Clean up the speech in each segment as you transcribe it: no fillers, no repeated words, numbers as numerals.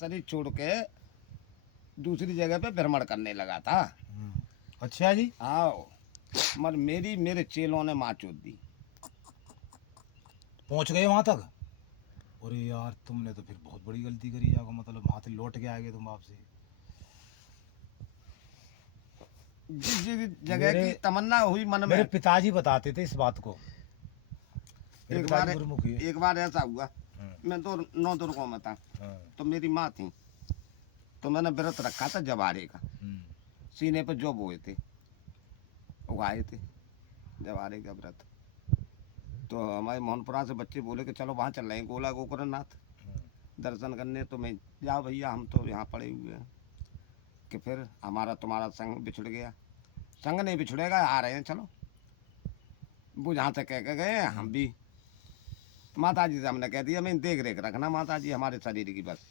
शरीर छोड़ के दूसरी जगह पे भ्रमण करने लगा था। अच्छा जी। आओ, मगर मेरे चेलों ने मार चोद दी। पहुंच गए वहां तक? अरे यार तुमने तो फिर बहुत बड़ी गलती करी जाको, मतलब वहां से लौट के आ गए तुम आपसे। जिस जगह मेरे की तमन्ना हुई मन मेरे में। पिताजी बताते थे इस बात को। मेरे एक बार पिताजी गुरुमुखी है। एक बार ऐसा हुआ, मैं तो 9 दुर्गों में था, तो मेरी माँ थी, तो मैंने व्रत रखा था जवारे का, सीने पर जो बोए थे उगाए थे जवारे का व्रत। तो हमारे मोहनपुरा से बच्चे बोले कि चलो वहाँ चल रहे हैं गोला गोकर्णनाथ दर्शन करने। तो मैं जाओ भैया, हम तो यहाँ पड़े हुए हैं। कि फिर हमारा तुम्हारा संग बिछड़ गया। संग नहीं बिछड़ेगा, आ रहे हैं चलो। वो जहाँ से कह के गए हम भी माता जी से हमने कह दिया मैं देख रेख रखना माता जी हमारे शरीर की, बस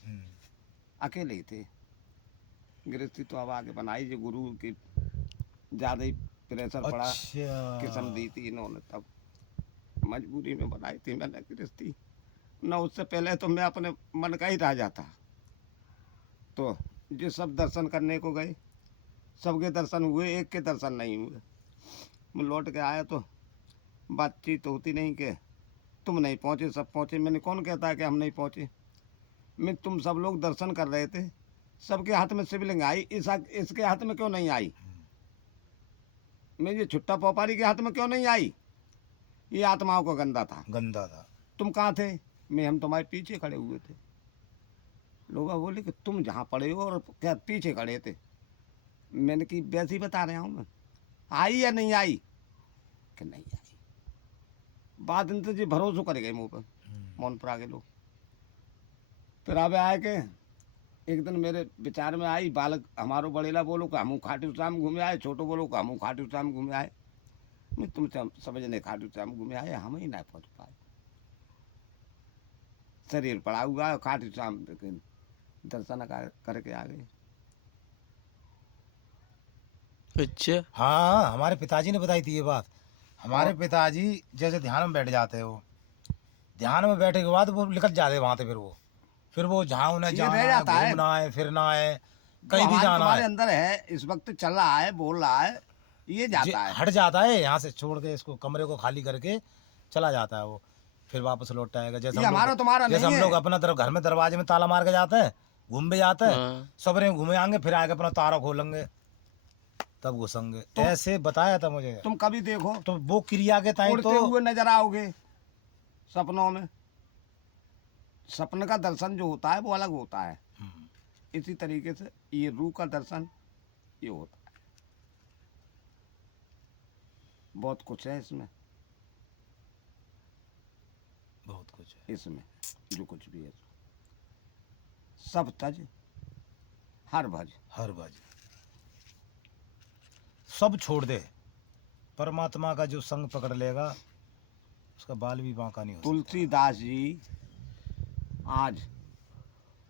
अकेले ही थे। गृहस्थी तो अब आगे बनाई, जो गुरु की ज़्यादा ही प्रेशर पड़ा, अच्छा। किस्म दी थी इन्होंने, तब मजबूरी में बनाई थी मैंने गृहस्थी। न उससे पहले तो मैं अपने मन का ही राजा था। तो जो सब दर्शन करने को गए, सबके दर्शन हुए, एक के दर्शन नहीं हुए। मैं लौट के आया तो बातचीत होती नहीं कि तुम नहीं पहुँचे सब पहुँचे। मैंने कौन कहता है कि हम नहीं पहुँचे। मैं तुम सब लोग दर्शन कर रहे थे, सबके हाथ में शिवलिंग आई, इसके हाथ में क्यों नहीं आई। मैं ये छुट्टा पोपारी के हाथ में क्यों नहीं आई। ये आत्माओं का गंदा था। गंदा था। तुम कहाँ थे। मैं हम तुम्हारे पीछे खड़े हुए थे। लोग बोले कि तुम जहाँ पड़े हो और क्या पीछे खड़े थे। मैंने कि वैसे ही बता रहा हूँ मैं, आई या नहीं आई। कि नहीं आई। बाद इनसे जी भरोसा कर गए मुँह पर मोहनपुरा के लोग। फिर अब आए के एक दिन मेरे विचार में आई, बालक हमारो बड़ेला बोलो कि हम खाटू श्याम घूमे आए, छोटो बोलो कि हम खाटू श्याम घूमे आए। मैं तुम समझने खाटू श्याम घूमे आए, हम ही ना पहुँच पाए। शरीर पड़ा हुआ है, खाटू श्याम दर्शन करके आ गए। अच्छा। हाँ हमारे पिताजी ने बताई थी ये बात। हमारे पिताजी जैसे ध्यान में बैठ जाते हो, ध्यान में बैठे के बाद वो निकल जाते वहां से। फिर वो जहाँ उन्हें ये जाना रह है, जाता है, घूमना है, फिरना है, जो कहीं भी हमारे जाना तुम्हारे है, अंदर है, इस वक्त चल रहा है, बोल रहा है, ये जाता है। हट जाता है यहाँ से, छोड़ के इसको कमरे को खाली करके चला जाता है वो। फिर वापस लौट आएगा। ये हमारा तुम्हारा जैसे नहीं हम लोग है। अपना तरफ घर में दरवाजे में ताला मार के जाते हैं, घूम भी जाते हैं, हाँ। सबरे घूमे आएंगे, फिर आके अपना तारा खोलेंगे, तब घुसेंगे। ऐसे बताया था मुझे। तुम कभी देखो तो वो क्रिया के ताई उड़ते तो हुए नजर आओगे सपनों में। सपन का दर्शन जो होता है वो अलग होता है। इसी तरीके से ये रूह का दर्शन ये होता है। बहुत कुछ है इसमें, बहुत कुछ है इसमें जो कुछ भी है सब तज हर भज। हर बाज सब छोड़ दे, परमात्मा का जो संग पकड़ लेगा उसका बाल भी बांका नहीं हो सकता। तुलसीदास जी आज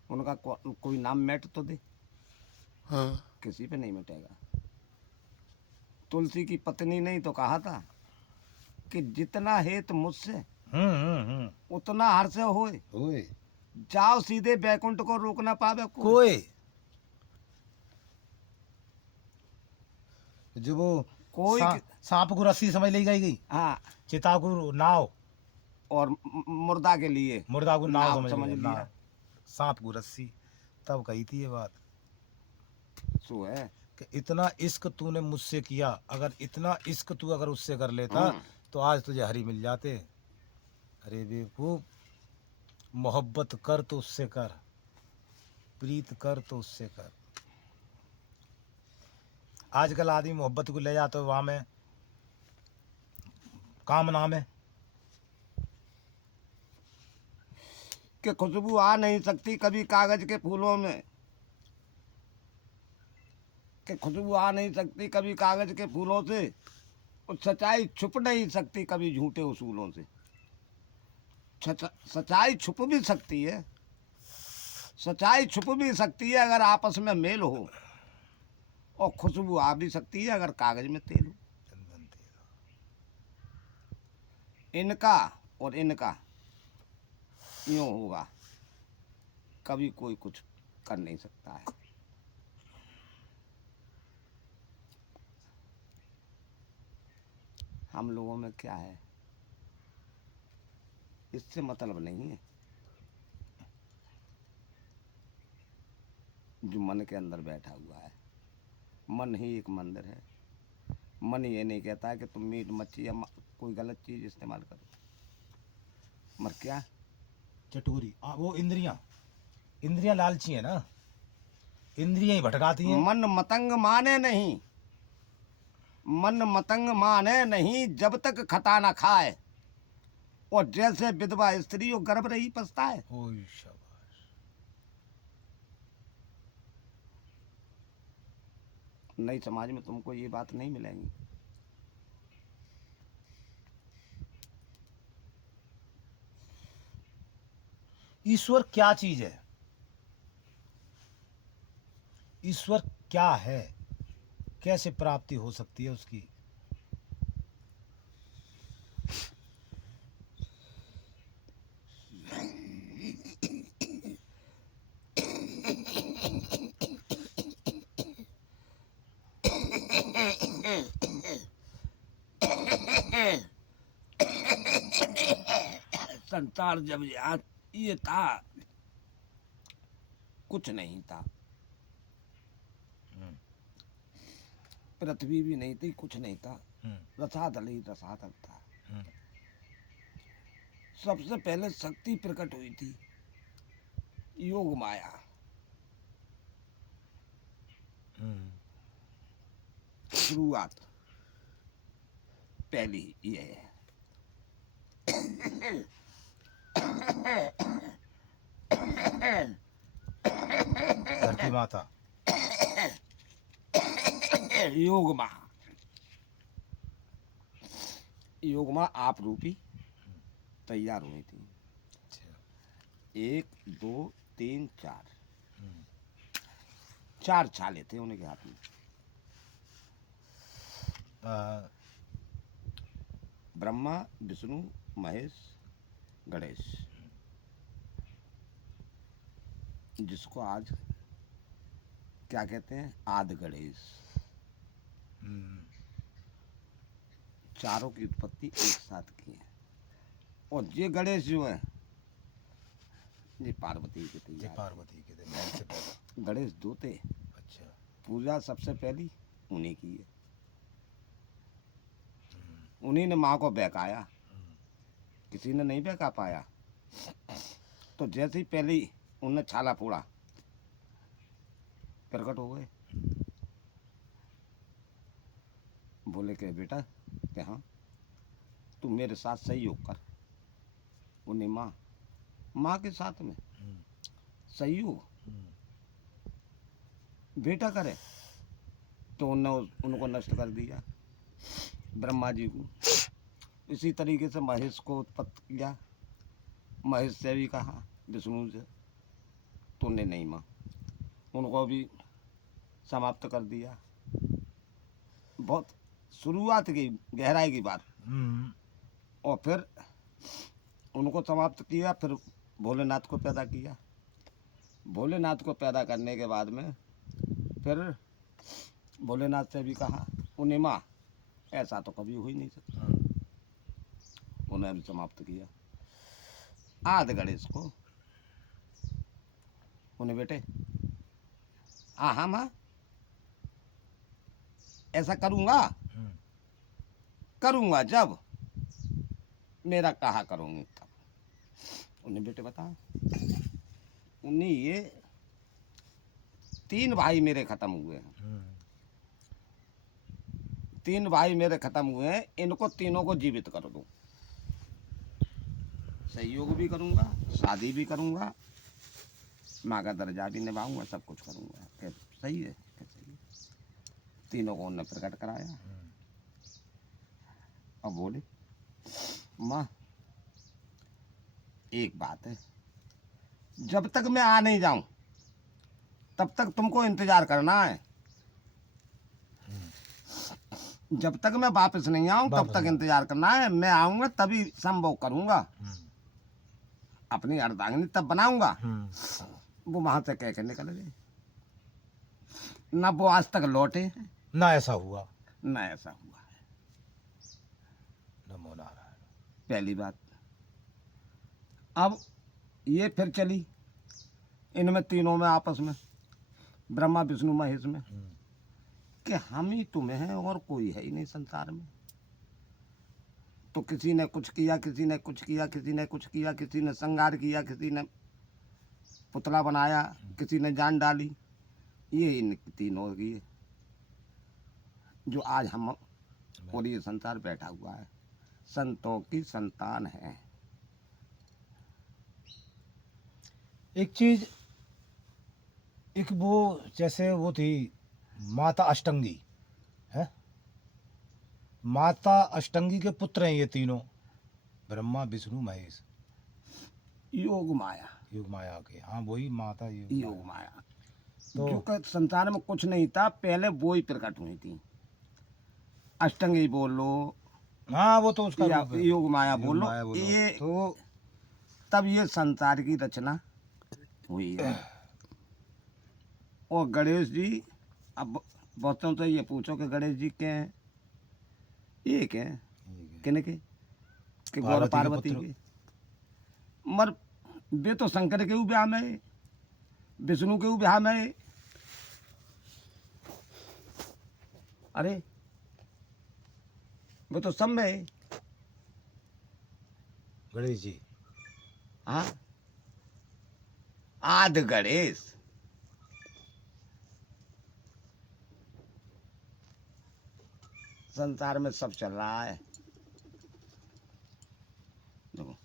उनका कोई नाम मिट तो दे, हाँ। किसी पे नहीं मिटेगा। तुलसी की पत्नी नहीं तो कहा था कि जितना हेत मुझसे उतना हर्ष होए, ओए जाओ सीधे बैकुंठ को रोक ना पावे कोई। कोई जो वो कोई सांप को रस्सी समझ ली गई, हाँ, चिता को नाव, और मुर्दा के लिए मुर्दा को नाव समझ लिया, लिया। सांप को रस्सी। तब कही थी ये बात सो है कि इतना इश्क तूने मुझसे किया, अगर इतना इश्क तू अगर उससे कर लेता तो आज तुझे हरी मिल जाते। अरे बेवकूफ, मोहब्बत कर तो उससे कर, प्रीत कर तो उससे कर। आजकल आदमी मोहब्बत को ले जाते हो वहाँ में काम नाम है कि खुशबू आ नहीं सकती कभी कागज के फूलों में, कि खुशबू आ नहीं सकती कभी कागज के फूलों से, और सच्चाई छुप नहीं सकती कभी झूठे उसूलों से। सच्चाई छुप भी सकती है, सच्चाई छुप भी सकती है अगर आपस में मेल हो, और खुशबू आ भी सकती है अगर कागज में तेल हो। इनका और इनका यूँ होगा, कभी कोई कुछ कर नहीं सकता है। हम लोगों में क्या है, इससे मतलब नहीं है। जो मन के अंदर बैठा हुआ है, मन ही एक मंदिर है। मन ये नहीं कहता है कि तुम मीट मच्छी या कोई गलत चीज इस्तेमाल करो, मर क्या चटोरी वो इंद्रियां लालची है ना, इंद्रियां ही भटकाती हैं। मन मतंग माने नहीं, मन मतंग माने नहीं जब तक खता न खाए। और जैसे विधवा स्त्री वो गर्भ रही पछताए। ओए शाबाश। नई समाज में तुमको ये बात नहीं मिलेगी। ईश्वर क्या चीज है? ईश्वर क्या है? कैसे प्राप्ति हो सकती है उसकी? संसार जब याद ये था, कुछ नहीं था, पृथ्वी भी नहीं थी, कुछ नहीं था, रसातल ही रसातल था। सबसे पहले शक्ति प्रकट हुई थी, योग माया। शुरुआत पहली ये है। धरती माता योग माँ, योग माँ आप रूपी तैयार हुई थी। 1 2 3 4 4 छाले थे उनके हाथ में। ब्रह्मा विष्णु महेश गणेश, जिसको आज क्या कहते हैं, आदि गणेश। चारों की उत्पत्ति एक साथ की है। और ये गणेश जो है ये पार्वती के थे। पार्वती के थे महल से पैदा। गणेश 2 थे। अच्छा। पूजा सबसे पहली उन्हीं की है। उन्हीं ने माँ को बहकाया, किसी ने नहीं बहका पाया। तो जैसे ही पहले उन्हें छाला फोड़ा, प्रकट हो गए। बोले कि बेटा कि हाँ तू मेरे साथ सहयोग कर। उन्हें माँ के साथ में सहयोग बेटा करे। तो उनको नष्ट कर दिया ब्रह्मा जी को। इसी तरीके से महेश को उत्पत्ति किया। महेश से भी कहा विष्णु से, तो उन्हें नहीं माँ, उनको भी समाप्त कर दिया। बहुत शुरुआत की गहराई की बात। और फिर उनको समाप्त किया, फिर भोलेनाथ को पैदा किया। भोलेनाथ को पैदा करने के बाद में फिर भोलेनाथ से भी कहा उन्हें माँ ऐसा तो कभी हो ही नहीं सकता। उन्हें भी समाप्त किया। आदि गणेश को उन्हें बेटे हाँ माँ ऐसा करूँगा, करूँगा जब मेरा कहा करूँगी तब। उन्हें बेटे बता, उन्हें ये 3 भाई मेरे खत्म हुए हैं। 3 भाई मेरे खत्म हुए हैं, इनको तीनों को जीवित कर दूं। सहयोग भी करूंगा, शादी भी करूंगा, माँ का दर्जा भी निभाऊंगा, सब कुछ करूंगा। सही है, सही है। तीनों को उन्होंने प्रकट कराया। और बोले माँ एक बात है, जब तक मैं आ नहीं जाऊं तब तक तुमको इंतजार करना है। जब तक मैं वापस नहीं आऊं तब तक इंतजार करना है। मैं आऊंगा तभी संभोग करूंगा, अपनी अर्धांगिनी तब बनाऊंगा। वो वहां से कह के निकल गए, ना वो आज तक लौटे हैं, ना ऐसा हुआ। ना ऐसा हुआ है। नमो नारायण। पहली बात। अब ये फिर चली इनमें तीनों में आपस में, ब्रह्मा विष्णु महेश में, कि हम ही तुम्हें हैं और कोई है ही नहीं संसार में। तो किसी ने कुछ किया, किसी ने कुछ किया, किसी ने कुछ किया, किसी ने श्रृंगार किया, किसी ने पुतला बनाया, किसी ने जान डाली। ये इन तीनों की है, जो आज हम और ये संसार बैठा हुआ है, संतों की संतान है। एक चीज, एक वो जैसे वो थी माता अष्टंगी है, माता अष्टंगी के पुत्र हैं ये तीनों, ब्रह्मा विष्णु महेश, योग माया, योग माया के। हाँ वही माता योग माया। तो जो कि संसार में कुछ नहीं था, पहले वो ही प्रकट हुई थी। अष्टंगी बोल लो हाँ वो तो उसका या रूप है। योग माया योग बोल लो, माया बोलो। ये तो तब ये संसार की रचना हुई है। और गणेश जी, अब बहुतों तो ये पूछो कि गणेश जी के हैं, एक हैं किन के, कि गौर पार्वती के पार्वती पुत्र। के। मर वे तो शंकर के ब्याह में है, विष्णु के ब्याह में है। अरे वो तो सब में है। गणेश जी हाँ, आदि गणेश। संसार में सब चल रहा है। देखो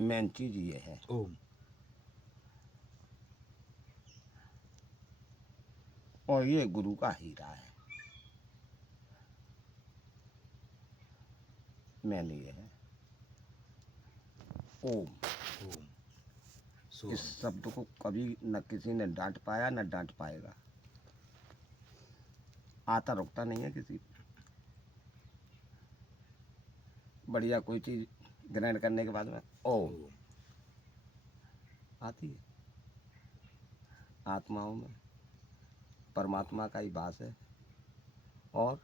मेन चीज ये है, ओम। और ये गुरु का हीरा है। मेन ये है ओम। ओम सो इस शब्द को कभी न किसी ने डांट पाया न डांट पाएगा। आता रुकता नहीं है किसी को। बढ़िया कोई चीज ग्रहण करने के बाद में ओम आती है। आत्माओं में परमात्मा का ही वास है। और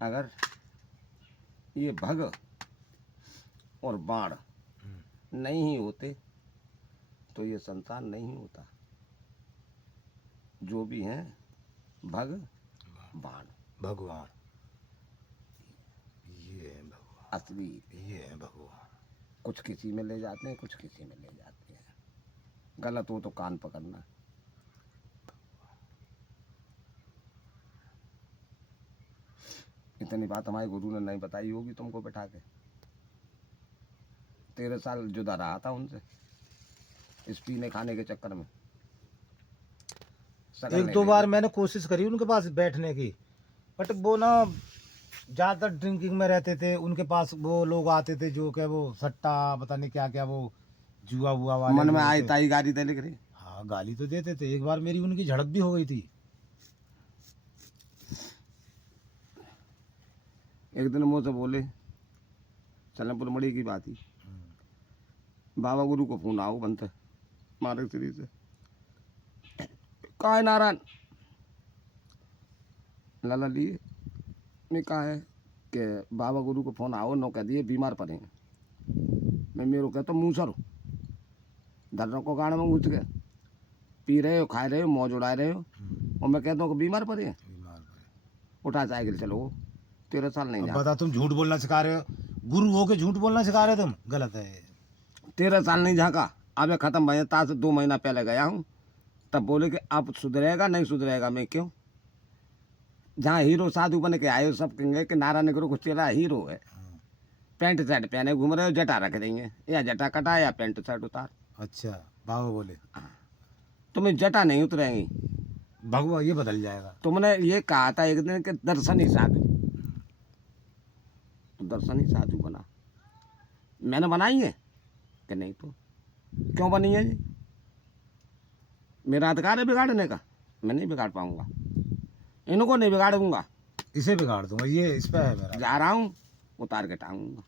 अगर ये भग और बाण नहीं ही होते तो ये संसार नहीं होता। जो भी हैं भग बाण, भगवान, ये है भगवान, असली ये है भगवान। कुछ किसी में ले जाते हैं, कुछ किसी में ले जाते हैं। गलत हो तो कान पकड़ना। इतनी बात हमारे गुरु ने नहीं बताई होगी तुमको बैठा के। 13 साल जुदा रहा था उनसे इस पीने खाने के चक्कर में। शकल एक नहीं दो ले बार गई। मैंने कोशिश करी उनके पास बैठने की, बट वो ना ज़्यादा ड्रिंकिंग में रहते थे। उनके पास वो लोग आते थे जो कि वो सट्टा पता नहीं क्या क्या, वो जुआ बुआ वाले मन जो में आई होते। ताई गाली दे लिख रही। हाँ गाली तो देते थे। एक बार मेरी उनकी झड़प भी हो गई थी। एक दिन मुझसे बोले, चलनपुर मड़ी की बात ही, बाबा गुरु को फोन आओ बनते मारे श्री से। कहा है नारायण लाला लिए मैं कहा है कि बाबा गुरु को फोन आओ, नो कह दिए बीमार पड़े हैं। मैं मेरे को कहता मूसर हो धर्रों को गाड़ में घुस गए, पी रहे हो, खा रहे हो, मौज उड़ा रहे हो, और मैं कहता हूँ कि बीमार पड़े हैं। उठा साइकिल चलो, 13 साल नहीं अब जा। बता, तुम झूठ बोलना सिखा रहे हो, गुरु हो के झूठ बोलना सिखा रहे हो तुम, गलत है। 13 साल नहीं झाँका। अब खत्म भैया ता से 2 महीना पहले गया हूँ। तब बोले कि अब सुधरेगा नहीं सुधरेगा। मैं क्यों, जहाँ हीरो साधु बन के आए हो सब कहेंगे कि नारायण गुरु को चेला हीरो है। पैंट शर्ट पहने घूम रहे हो, जटा रख देंगे, या जटा कटा या पैंट शर्ट उतार। अच्छा बाबा बोले तुम्हें जटा नहीं उतरेंगी। भगवान ये बदल जाएगा। तुमने ये कहा था एक दिन कि दर्शनी साधु, तो दर्शनी साधु बना। मैंने बनाई है कि नहीं, तो क्यों बनी है जी? मेरा अधिकार है बिगाड़ने का। मैं नहीं बिगाड़ पाऊंगा, इनको नहीं बिगाड़ूंगा। इसे बिगाड़ दूंगा, ये इस पे है मेरा। जा रहा हूँ उतार के टांगूंगा।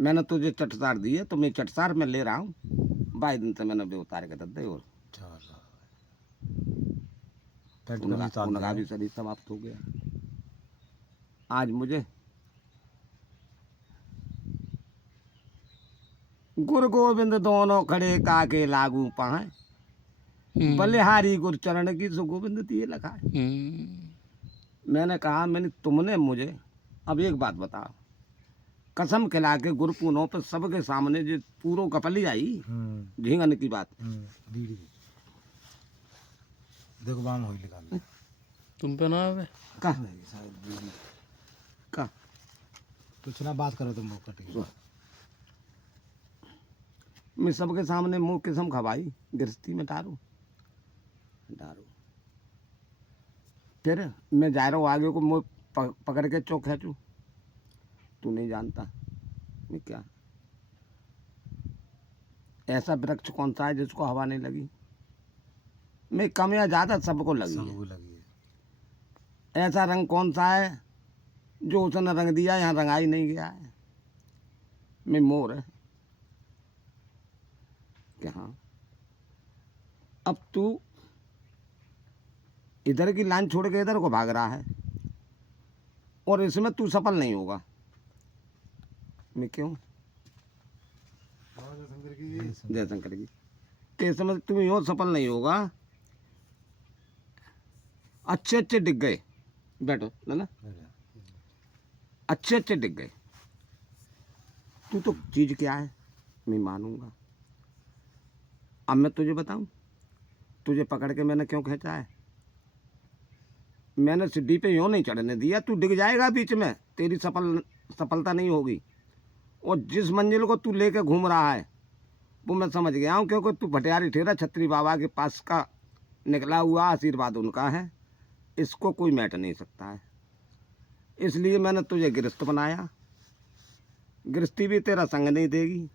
मैंने तुझे चटसार दी है तो मैं चटसार में ले रहा हूँ। 22 दिन से मैंने भी उतार के दे और चलो पेट उनका कमी उतार उनका दे। भी शरीर समाप्त हो गया। आज मुझे गुरु गोविंद दोनों खड़े काके लागू पाए, बलिहारी गुरु चरण की सो गोविंद दिए लखा है। मैंने कहा तुमने मुझे अब एक बात बताओ, कसम खिला के गुरु पूनों पे सबके सामने जो पूरो कपली आई झींगन की बात, बीड़ी देखो बाम हो निकाल तुम पे ना आवे का शायद बीड़ी का कुछ ना बात करो तुम वो कटी। मैं सबके सामने मुंह किस्म खवाई, गृहस्थी में डारू। फिर मैं जा रहा हूँ आगे को मुँह पकड़ के चौक खींचू। तू नहीं जानता मैं क्या, ऐसा वृक्ष कौन सा है जिसको हवा नहीं लगी। मैं कम या ज्यादा सबको लगी है। सबको लगी है। ऐसा रंग कौन सा है जो उसने रंग दिया यहाँ रंगा ही नहीं गया है। मैं मोर है क्या? हाँ, अब तू इधर की लाइन छोड़ के इधर को भाग रहा है और इसमें तू सफल नहीं होगा। मैं क्यों? जयशंकर की कि इसमें तू यूँ सफल नहीं होगा। अच्छे अच्छे डिग गए, बैठो ना, अच्छे अच्छे डिग गए। तू तो चीज क्या है मैं मानूंगा। अब मैं तुझे बताऊं, तुझे पकड़ के मैंने क्यों खींचा है। मैंने सीढ़ी पे यूँ नहीं चढ़ने दिया, तू डिग जाएगा बीच में, तेरी सफलता नहीं होगी। और जिस मंजिल को तू लेके घूम रहा है वो मैं समझ गया हूँ, क्योंकि तू भटियारी ठेरा छत्री बाबा के पास का निकला हुआ, आशीर्वाद उनका है, इसको कोई मैट नहीं सकता है। इसलिए मैंने तुझे गृहस्थ बनाया। गृहस्थी भी तेरा संग नहीं देगी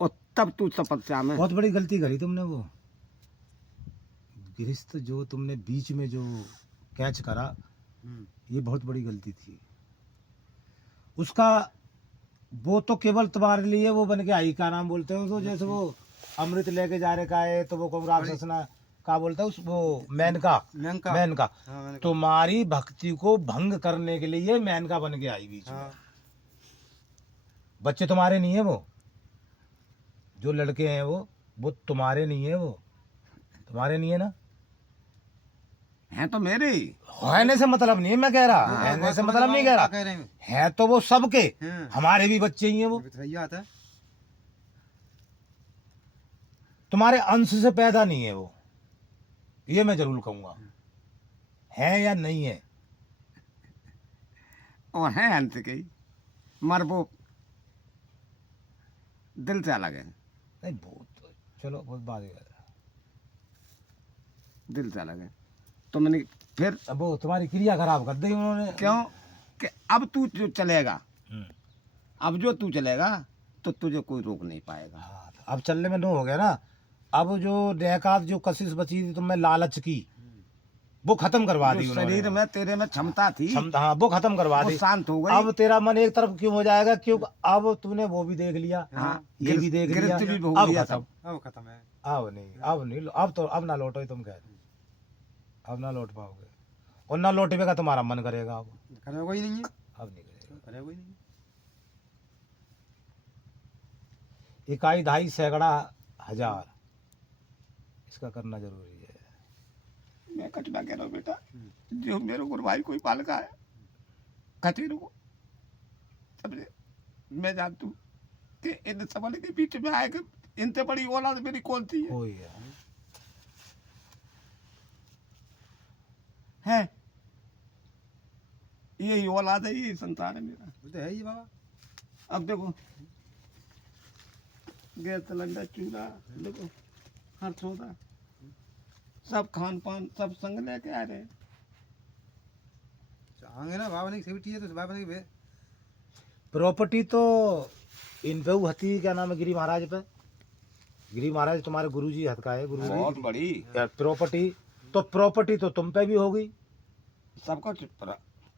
और तब तू तपस्या में। बहुत बड़ी गलती करी तुमने। वो गृहस्थ जो तुमने बीच में जो कैच करा, ये बहुत बड़ी गलती थी उसका। वो तो केवल तुम्हारे लिए वो बन के आई, क्या नाम बोलते हैं उसको, जैसे वो अमृत लेके जा रहे का है तो वो कौन राक्षस ना क्या बोलता है उस, वो मेनका तुम्हारी भक्ति को भंग करने के लिए मेनका बन के आई बीच में। बच्चे तुम्हारे नहीं है, वो जो लड़के हैं वो तुम्हारे नहीं है, वो तुम्हारे नहीं है ना। हैं तो मेरे ही, रहने से मतलब नहीं है, मैं कह रहा रहने से मतलब नहीं कह रहा है, तो वो सबके हमारे भी बच्चे ही हैं। वो तुम्हारे अंश से पैदा नहीं है वो, ये मैं जरूर कहूंगा। है या नहीं है? और है अंत के ही, मर वो दिल से अलग है। नहीं बहुत, चलो बहुत बात है, दिल से अलग है। तो मैंने फिर अब वो तुम्हारी क्रिया खराब कर दी उन्होंने। क्यों कि अब तू जो चलेगा, अब जो तू चलेगा तो तुझे कोई रोक नहीं पाएगा। हाँ, अब चलने में नो हो गया ना। अब जो डेकात जो कशिश बची थी तुम्हें लालच की, वो खत्म करवा दी उन्होंने। शरीर में तेरे में क्षमता थी, हाँ वो खत्म करवा वो दी, शांत हो गई। अब तेरा मन एक तरफ क्यों हो जाएगा, क्योंकि अब तूने वो भी देख लिया, ये भी देख लिया, भी हो अब गया, खत्म। अब खत्म है। अब नहीं, अब तो अब ना लौटो, तुम कह रहे अब ना लौट पाओगे, और ना लौटेगा तुम्हारा मन करेगा, अब करेगा ही नहीं है, अब नहीं करेगा। करेगा ही नहीं। इकाई ढाई सैकड़ा हजार इसका करना जरूरी है। मैं कटना कह रहा हूँ बेटा, जो मेरे गुरु भाई कोई पालका है कचेरू को, समझे। मैं जानता हूँ कि इन सबल के बीच में आएगा, इनसे बड़ी औलाद मेरी कौन सी है? कोई है है यही औलाद है, यही संतान है मेरा। वो तो है ही बाबा। अब देखो गैस सिलेंडर, चूल्हा, देखो हर सौदा, सब खान पान सब संग लेके आ रहे हैं। आगे ना बाबा ने सेफ्टी है तो बाबा ने प्रॉपर्टी तो इन पे वो हती, क्या नाम है, गिरी महाराज पे। गिरी महाराज तुम्हारे गुरुजी हथ का है, गुरु बहुत बड़ी प्रॉपर्टी, तो प्रॉपर्टी तो तुम पे भी होगी। सबका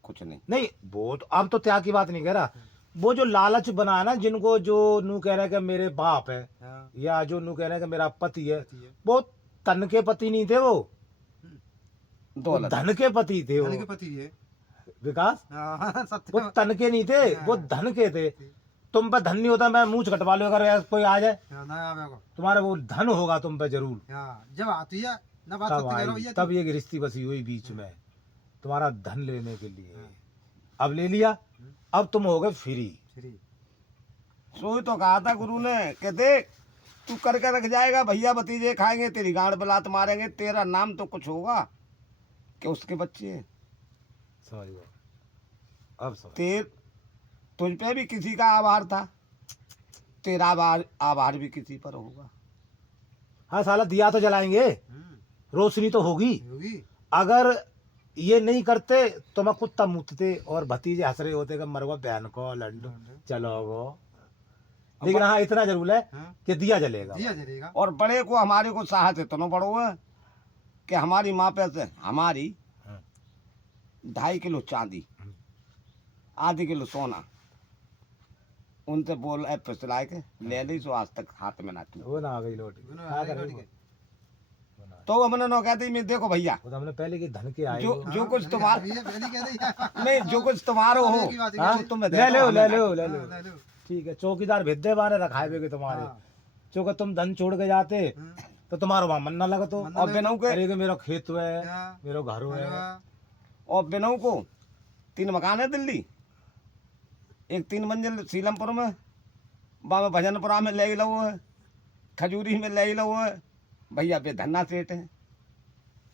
कुछ नहीं। नहीं वो तो अब तो त्याग की बात नहीं कह रहा, वो जो लालच बना है ना, जिनको जो नू कह रहे हैं कि मेरे बाप है, हाँ, या जो नू कह रहे हैं कि मेरा पति है, पति है। वो तन के पति नहीं थे, वो दौलत धन के पति थे धन के वो। पति है। विकास, हाँ, सत्य। वो तन के नहीं थे, वो धन के थे। तुम पे धन नहीं होता, मैं मुंह कटवा लो अगर यार कोई आ जाए, हाँ, ना आवे को। तुम्हारा वो धन होगा तुम पे जरूर। हाँ, जब आती है ना बात तब सत्य कह रहा आई, भैया तब ये रिश्ती बसी हुई बीच में, तुम्हारा धन लेने के लिए। अब ले लिया, अब तुम हो गए फ्री। श्री सोई तो कहा था गुरु ने कि देख तू करके रख जाएगा, भैया भतीजे खाएंगे, तेरी गांड बलात मारेंगे, तेरा नाम तो कुछ होगा कि उसके बच्चे हैं। समझ गए, अब समझ। तुझ पे भी किसी का आभार था, तेरा आभार भी किसी पर होगा। हाँ साला, दिया तो जलाएंगे, रोशनी तो होगी। होगी। अगर ये नहीं करते तो मैं कुत्ता मुतते और भतीजे हंस रहे होते कि मरवा बहन को लंडू चलो वो। लेकिन हाँ इतना जरूर है हाँ, कि दिया जलेगा। दिया जलेगा। और बड़े को हमारे को साहस इतना बड़ो है कि हमारी माँ पे से हमारी हाँ। 2.5 किलो चांदी, आधी किलो सोना उनसे बोल फिसलाए के ले ली, सो आज तक हाथ में ना थी। वो ना आ गई लौट के। दोनों क्या आएगा करें ठीक वो? है। तो हमने नो कहते मैं देखो भैया, वो तो हमने पहले की धन के आए जो वो। जो कुछ तुम्हारा ये पहले कह दिया। नहीं, जो कुछ तुम्हारा हो एक ही बात है, हाँ? तो तुम्हें ले दे दो, लो हमें ले ना। लो ले हाँ, लो, ले लो। ठीक है। चौकीदार भेदे बारे रखाए हुए तुम्हारे, हाँ, चौका तुम धन छोड़ के जाते हाँ, तो तुम्हारा वहां मन ना लगा तो। मन ना और बिनऊ के अरे कि मेरा खेत है, हाँ, मेरा घर है। हाँ, और बिनऊ को 3 मकान है दिल्ली, एक 3 मंजिल सीलमपुर में, बाबा भजनपुरा में ले लो है, खजूरी में ले लो है, भैया बेधन्ना सेठ है,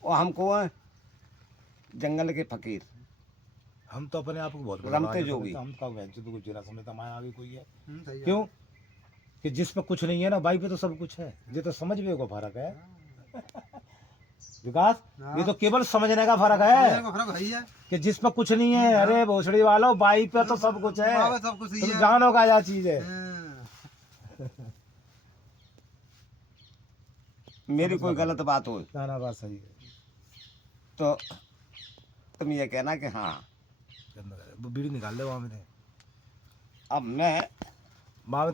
और हमको है जंगल के फकीर। हम तो अपने आप को बहुत बड़ा रमते राजा जोगी। समझते, हम तो बहन चोद को जीना समझता, हमारे आगे कोई है सही है। क्यों? कि जिस पे कुछ नहीं है ना भाई पे तो सब कुछ है। ये तो समझ में को फर्क है विकास, ये तो केवल समझने का फर्क समझने है का फर्क है ही है। कि जिस पे कुछ नहीं है। अरे भोसड़ी वालों, बाई पे तो सब कुछ है, बाबा सब कुछ ही तुम है। जानो का क्या चीज है। हाँ, मेरी कोई गलत बात हो ना ना, बात सही है। तो तुम ये कहना कि हाँ। वो बीड़ी निकाल ले वहां में, अब मैं वहां में